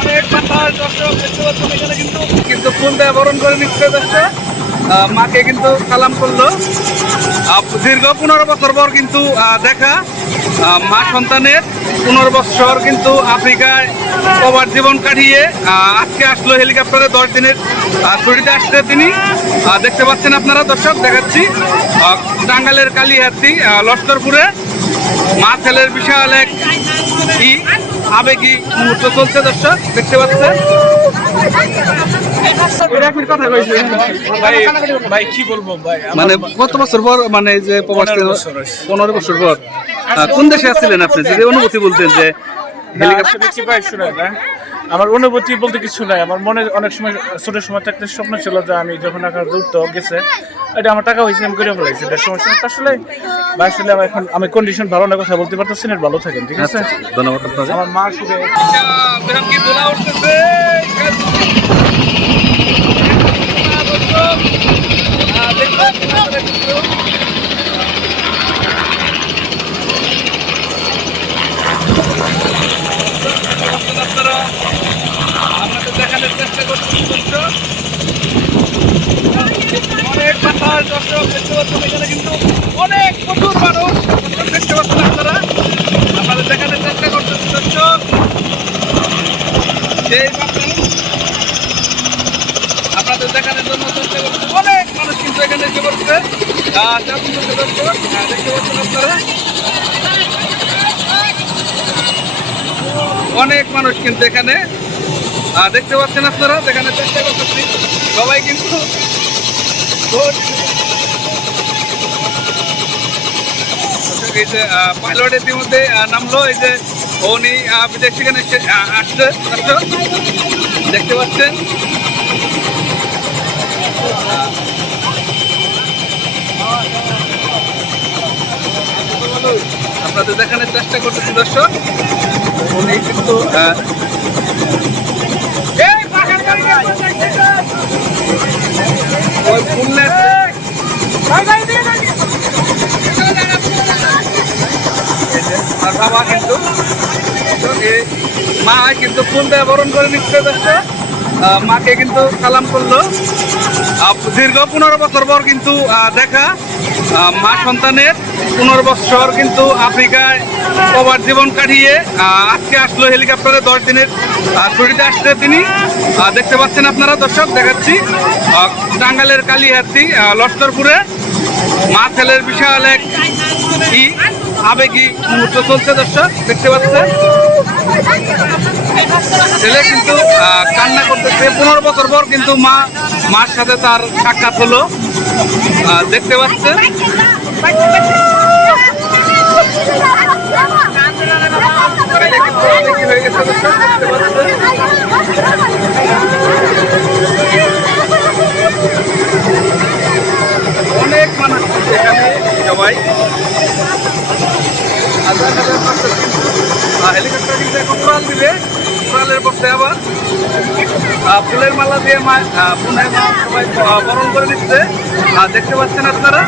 অনেক কিন্তু দেয়া বরণ করে নিচ্ছে মাকে কিন্তু সালাম করল। দীর্ঘ পনেরো বছর পর কিন্তু দেখা মা সন্তানের পনেরো বছর কিন্তু আফ্রিকায় সবার জীবন কাটিয়ে আজকে আসলো হেলিকপ্টারে দশ দিনের ছুটিতে আসছে তিনি। দেখতে পাচ্ছেন আপনারা দর্শক দেখাচ্ছি। আহ, টাঙ্গাইলের কালীহাতি লস্করপুরে। মা ছেলের বিশাল এক কি আবেগী মুহূর্ত চলছে দর্শক দেখতে পাচ্ছেন? মানে কত বছর পর মানে যে প্রবাসী পনেরো বছর হয়েছে। পনেরো বছর পর কোন দেশে আসছিলেন আপনি? যদি অনুভূতি বলতেন যে হেলিকপ্টার আসলে কি ভাই শুনে না। আমার অনুভূতি বলতে কিছু নাই। আমার মনে অনেক সময় ছোট সময় থাকতে স্বপ্ন ছিল যে আমি যখন আকার দূরত্ব গেছে এটা আমার টাকা হয়েছে আমি করে ফেলাইছি এটা সমস্যা আসলে বা আসলে আমার এখন আমি কন্ডিশন ভালো না কথা বলতে পারতেছি না ভালো থাকেন ঠিক আছে? ধন্যবাদ আমার মা শুধু বেরম কি দোলা উঠতেছে আমাদের দেখানোর চেষ্টা করছি দর্শক অনেক বাতাস দর্শক দেখতে পাচ্ছেন এখানে কিন্তু অনেক প্রচুর মানুষ দেখতে পাচ্ছেন আপনারা আপনাদের দেখানোর চেষ্টা করতেছি আপনাদের দেখানোর জন্য অনেক মানুষ কিন্তু এখানে এসে পড়ছে দর্শক দেখতে পাচ্ছেন আপনারা অনেক মানুষ কিন্তু এখানে দেখতে পাচ্ছেন আপনারা, দেখানোর চেষ্টা করতেছি। সবাই কিন্তু এই যে পাইলট ইতিমধ্যে নামলো, এই যে উনি বিদেশ আসছে দেখতে পাচ্ছেন। আপনাদের দেখানোর চেষ্টা করতেছি, দর্শক। উনি কিন্তু আহ, ওই ফুলনেস এই যে, আর বাবা কিন্তু মা কিন্তু ফুল দেয়া বরণ করে নিচ্ছে দর্শক মাকে কিন্তু সালাম করল। দীর্ঘ পনেরো বছর পর কিন্তু দেখা মা সন্তানের পনেরো বছর কিন্তু আফ্রিকায় সবার জীবন কাটিয়ে আজকে আসলো হেলিকপ্টারে দশ দিনের ছুটিতে আসছে তিনি। দেখতে পাচ্ছেন আপনারা দর্শক দেখাচ্ছি। আহ, টাঙ্গাইলের কালীহাতি লস্করপুরে মা ছেলের বিশাল এক আবেগী মুহূর্ত চলছে দর্শক দেখতে পাচ্ছেন ছেলে কিন্তু কান্না করতেছে পনেরো বছর পর কিন্তু মা মার সাথে তার সাক্ষাৎ হলো দেখতে পাচ্ছেন ছেলে কিন্তু আবেগী হয়ে গেছে দর্শক দেখতে পাচ্ছেন অনেক মানুষ কিন্তু এখানে সবাই। হেলিকপ্টার কিন্তু এখন উড়াল দিবে, উড়ালের পথে আবার। ফুলের মালা দিয়ে মা ফুলের মালা সবাই বরণ করে নিচ্ছে। আর দেখতে পাচ্ছেন আপনারা?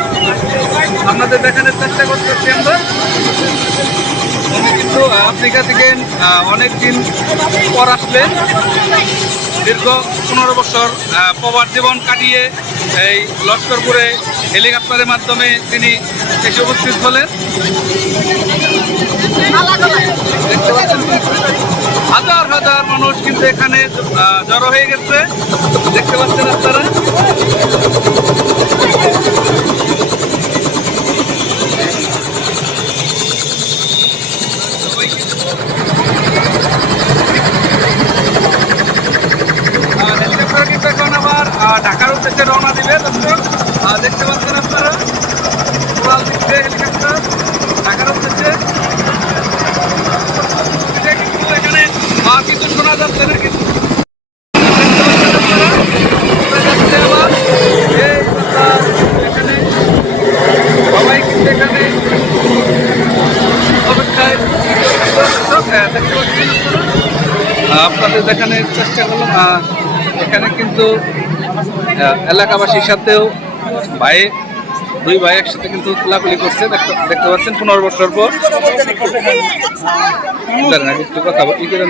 আপনাদের দেখানোর চেষ্টা করতেছি আমরা। উনি কিন্তু আফ্রিকা থেকে অনেক দিন পর আসলেন দীর্ঘ পনেরো বছর প্রবার জীবন কাটিয়ে এই লস্করপুরে হেলিকপ্টারের মাধ্যমে তিনি এসে উপস্থিত হলেন। দেখতে পাচ্ছেন হাজার হাজার মানুষ কিন্তু এখানে জড়ো হয়ে গেছে। দেখতে পাচ্ছেন আপনারা? ঢাকার উদ্দেশ্যে রওনা দিবে, দর্শক। দেখতে পাচ্ছেন আপনারা? উড়াল দিচ্ছে হেলিকপ্টার ঢাকার উদ্দেশ্যে। কিন্তু এখানে কিছু শোনা যাচ্ছে না, কিন্তু আপনাদের দেখানোর চেষ্টা করলাম। এখানে কিন্তু এলাকাবাসীর সাথেও ভাই দুই ভাই একসাথে কিন্তু কোলাকুলি করছে দেখতে পাচ্ছেন পনেরো বছর পর একটু কথা বলি করেন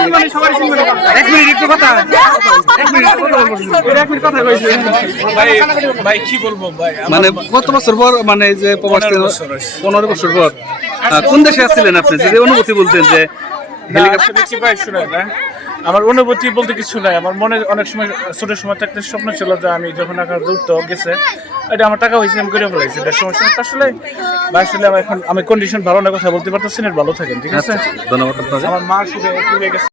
এক মিনিট একটু কথা এক মিনিট কথা। বলব। এক মিনিট কথা কইছি ভাই ভাই কি বলব ভাই? মানে কত বছর পর মানে যে প্রবাস পনেরো থেকে- বছর পর কোন দেশে আসছিলেন আপনি? যদি অনুভূতি বলতেন যে আসলে কি ভাই শুনে না আমার অনুভূতি বলতে কিছু নাই। আমার মনে অনেক সময় ছোট সময় থাকতে স্বপ্ন ছিল যে আমি যখন আঁকার দূরত্ব গেছে এটা আমার টাকা হয়েছে আমি করে ফেলাইছি এটা সমস্যা আসলে ভাই আসলে আমার এখন আমি কন্ডিশন ভালো না কথা বলতে পারতেছি না ভালো থাকেন ঠিক আছে? ধন্যবাদ আমার মা শুধু গেছে।